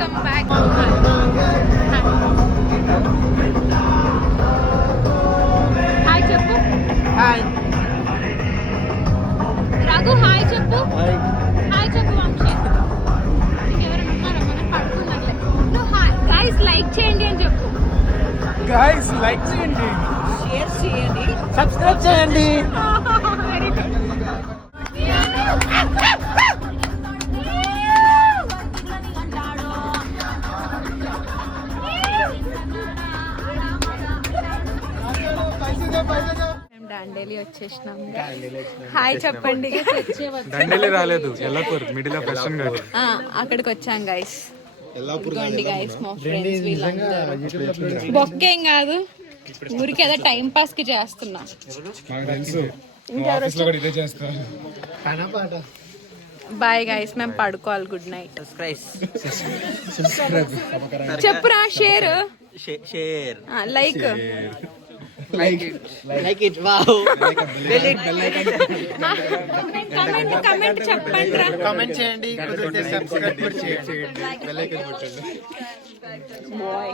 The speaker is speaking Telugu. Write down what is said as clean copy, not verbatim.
Welcome back. హాయ్ చెప్పు. హాయ్ రఘు హాయ్ చెప్పు. హాయ్ చెప్పు వంశీ. ఎవరైనా ఉన్నారా? మనం పడుకున్నట్లే. నువ్వు హాయ్ గైస్ లైక్ చేయండి అని చెప్పు. గైస్ లైక్ చేయండి, షేర్ చేయండి, సబ్స్క్రైబ్ చేయండి. Very good. డాండేలి వచ్చేసినాం. హాయ్ చెప్పండి. దండేలి రాలేదు, Yellapur middle of western Ghat. అక్కడికి వచ్చాం గైస్. ఇదిగోండి గైస్ మా ఫ్రెండ్స్ వీళ్ళందరూ. బొక్కేం కాదు, ఊరికి ఏదో టైం పాస్ కి చేస్తున్నా. బాయ్ గైస్, మేము పడుకోవాలి. Good night. చెప్పురా. షేర్ లైక్ కమెంట్ చెప్పండి రా. కామెంట్ చేయండి, కుదిరితే సబ్స్క్రైబ్ చేయండి. బాయ్.